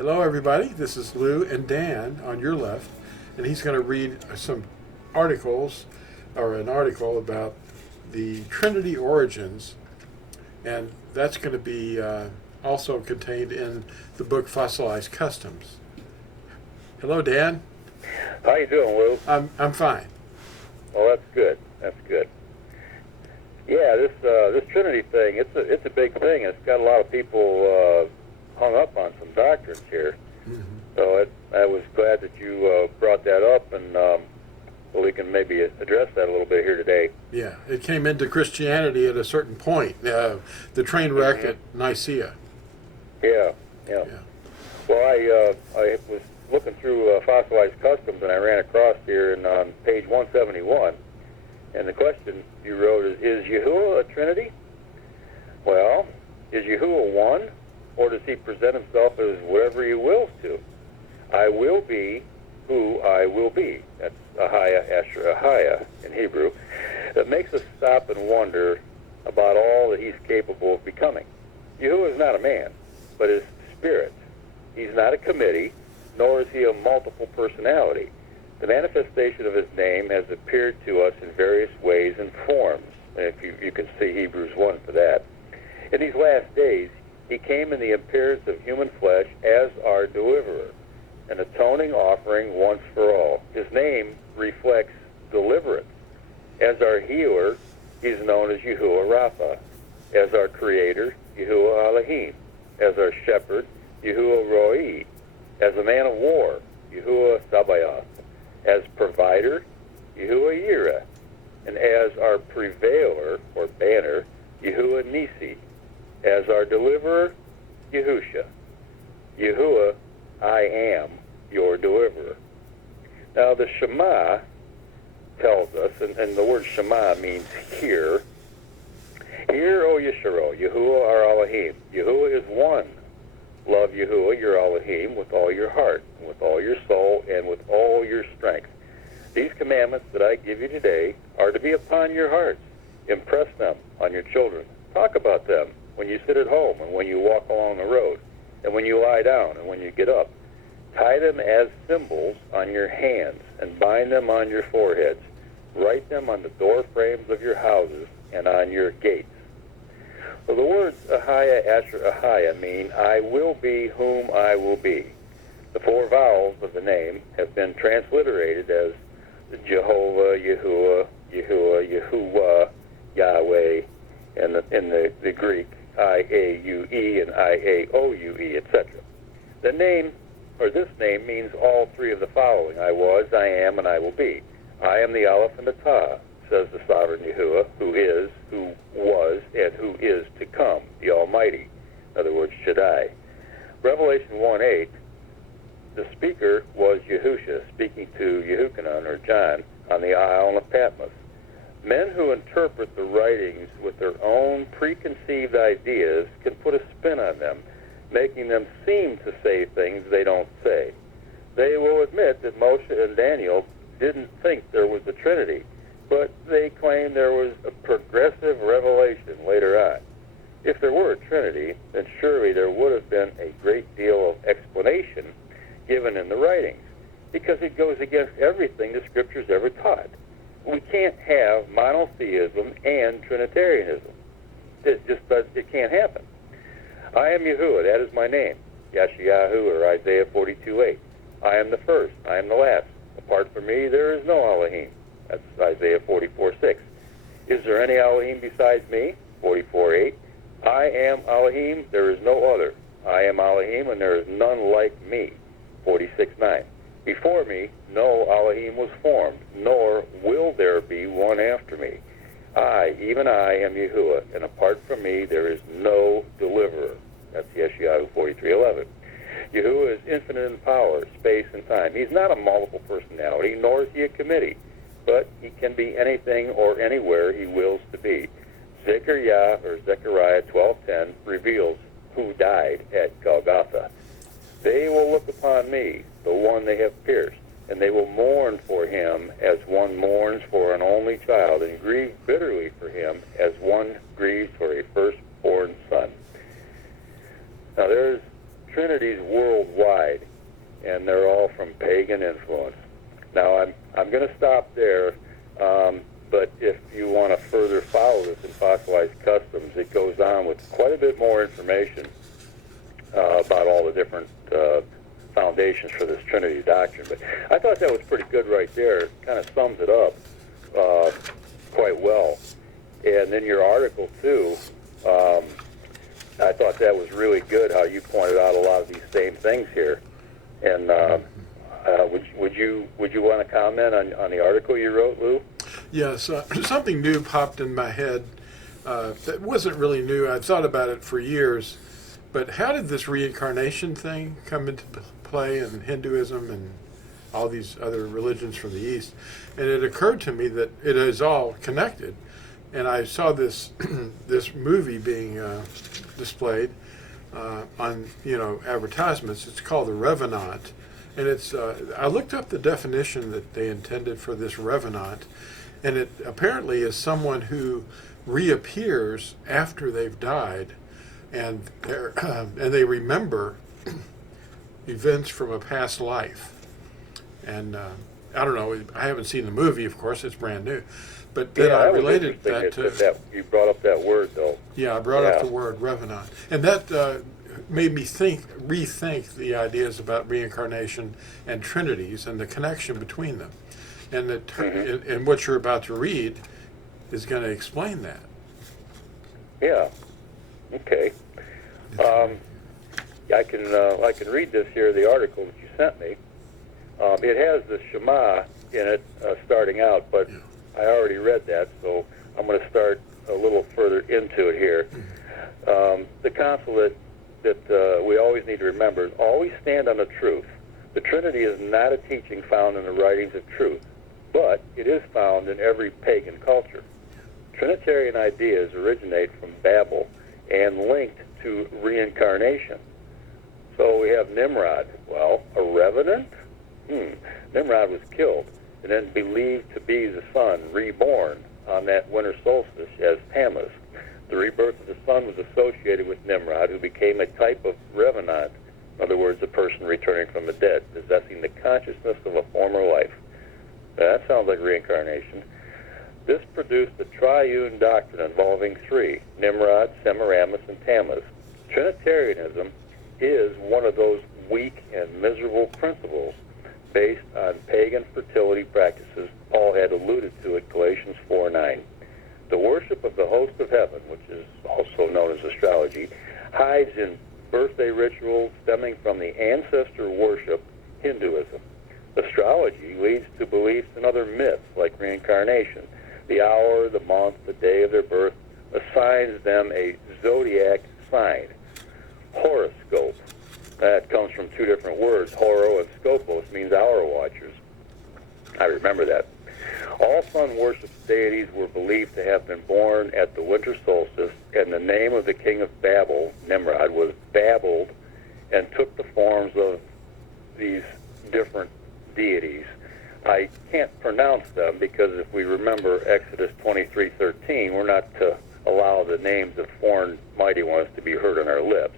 Hello, everybody. This is Lew and Dan on your left, and he's going to read some articles, or an article about the Trinity origins, and that's going to be also contained in the book Fossilized Customs. Hello, Dan. How you doing, Lew? I'm fine. Well, that's good. That's good. Yeah, this Trinity thing, it's a big thing. It's got a lot of people hung up on some doctrines here. Mm-hmm. So I was glad that you brought that up, and we can maybe address that a little bit here today. Yeah, it came into Christianity at a certain point, the train wreck at Nicaea. Yeah. Well, I was looking through Fossilized Customs, and I ran across here on page 171, and the question you wrote is Yahuwah a Trinity? Well, is Yahuwah one, or does he present himself as whatever he wills to? I will be who I will be. That's Ahaya, Asher, Ahaya in Hebrew. That makes us stop and wonder about all that he's capable of becoming. Yahuwah is not a man, but is spirit. He's not a committee, nor is he a multiple personality. The manifestation of his name has appeared to us in various ways and forms. If you can see Hebrews 1 for that. In these last days, he came in the appearance of human flesh as our deliverer, an atoning offering once for all. His name reflects deliverance. As our healer, he's known as Yahuwah Rapha. As our creator, Yahuwah Elohim. As our shepherd, Yahuwah Roi. As a man of war, Yahuwah Sabaoth. As provider, Yahuwah Yireh. And as our prevailer, or banner, Yahuwah Nisi. As our deliverer, Yahusha. Yahuwah, I am your deliverer. Now the Shema tells us, and the word Shema means hear. Hear, O Yesharo, Yahuwah our Elohim. Yahuwah is one. Love Yahuwah, your Elohim, with all your heart, and with all your soul, and with all your strength. These commandments that I give you today are to be upon your hearts. Impress them on your children. Talk about them when you sit at home, and when you walk along the road, and when you lie down, and when you get up. Tie them as symbols on your hands, and bind them on your foreheads. Write them on the door frames of your houses and on your gates. So the words Ahaya, Asher, Ahaya mean I will be whom I will be. The four vowels of the name have been transliterated as Jehovah, Yahuwah, Yahuwah, Yahuwah, Yahweh, and in the Greek, I-A-U-E and I-A-O-U-E, etc. The name, or this name, means all three of the following. I was, I am, and I will be. I am the Aleph and the Tav, says the sovereign Yahuwah, who is, who was, and who is to come, the Almighty. In other words, Shaddai. Revelation 1:8, the speaker was Yahusha, speaking to Yehukanan, or John, on the island of Patmos. Men who interpret the writings with their own preconceived ideas can put a spin on them, making them seem to say things they don't say. They will admit that Moshe and Daniel didn't think there was a Trinity, but they claim there was a progressive revelation later on. If there were a Trinity, then surely there would have been a great deal of explanation given in the writings, because it goes against everything the Scriptures ever taught. We can't have monotheism and Trinitarianism. It can't happen. I am Yahuwah, that is my name. Yashayahu, or Isaiah 42:8. I am the first, I am the last. Apart from me, there is no Elohim. That's Isaiah 44:6. Is there any Elohim besides me? 44:8. I am Elohim, there is no other. I am Elohim, and there is none like me. 46:9. Before me, no Elohim was formed, nor will there be one after me. I, even I, am Yahuwah, and apart from me there is no deliverer. That's Yeshayahu 43:11. Yahuwah is infinite in power, space, and time. He's not a multiple personality, nor is he a committee, but he can be anything or anywhere he wills to be. Zechariah 12:10 reveals who died at Golgotha. They will look upon me, the one they have pierced, and they will mourn for him as one mourns for an only child, and grieve bitterly for him as one grieves for a firstborn son. Now there's Trinities worldwide. more information about all the different foundations for this Trinity doctrine. But I thought that was pretty good right there. It kind of sums it up quite well. And then your article, too, I thought that was really good, how you pointed out a lot of these same things here. And would you want to comment on the article you wrote, Lew? Yes, something new popped in my head that wasn't really new. I'd thought about it for years, but how did this reincarnation thing come into play in Hinduism and all these other religions from the East? And it occurred to me that it is all connected. And I saw this this movie being displayed on advertisements. It's called The Revenant, and it's I looked up the definition that they intended for this revenant, and it apparently is someone who reappears after they've died, and they remember events from a past life. And I don't know. I haven't seen the movie, of course. It's brand new. But then I related that to... You brought up that word, though. Yeah, I brought up the word revenant. And that made me rethink the ideas about reincarnation and trinities and the connection between them. And and what you're about to read is going to explain that. Yeah. Okay. I can read this here, the article that you sent me. It has the Shema in it starting out, but I already read that, so I'm going to start a little further into it here. The concept that we always need to remember is always stand on the truth. The Trinity is not a teaching found in the writings of truth, but it is found in every pagan culture. Trinitarian ideas originate from Babel and linked to reincarnation. So we have Nimrod. Well, a revenant? Nimrod was killed and then believed to be the sun reborn on that winter solstice as Tammuz. The rebirth of the sun was associated with Nimrod, who became a type of revenant, in other words, a person returning from the dead, possessing the consciousness of a former life. That sounds like reincarnation. This produced the triune doctrine involving three, Nimrod, Semiramis, and Tammuz. Trinitarianism is one of those weak and miserable principles based on pagan fertility practices Paul had alluded to at Galatians 4:9. The worship of the host of heaven, which is also known as astrology, hides in birthday rituals stemming from the ancestor worship, Hinduism. Astrology leads to beliefs in other myths like reincarnation. The hour, the month, the day of their birth assigns them a zodiac sign. Horoscope. That comes from two different words. Horo and scopos means hour watchers. I remember that. All sun worship deities were believed to have been born at the winter solstice, and the name of the king of Babel, Nimrod, was babbled and took the forms of these different deities. I can't pronounce them because if we remember Exodus 23:13, we're not to allow the names of foreign mighty ones to be heard on our lips.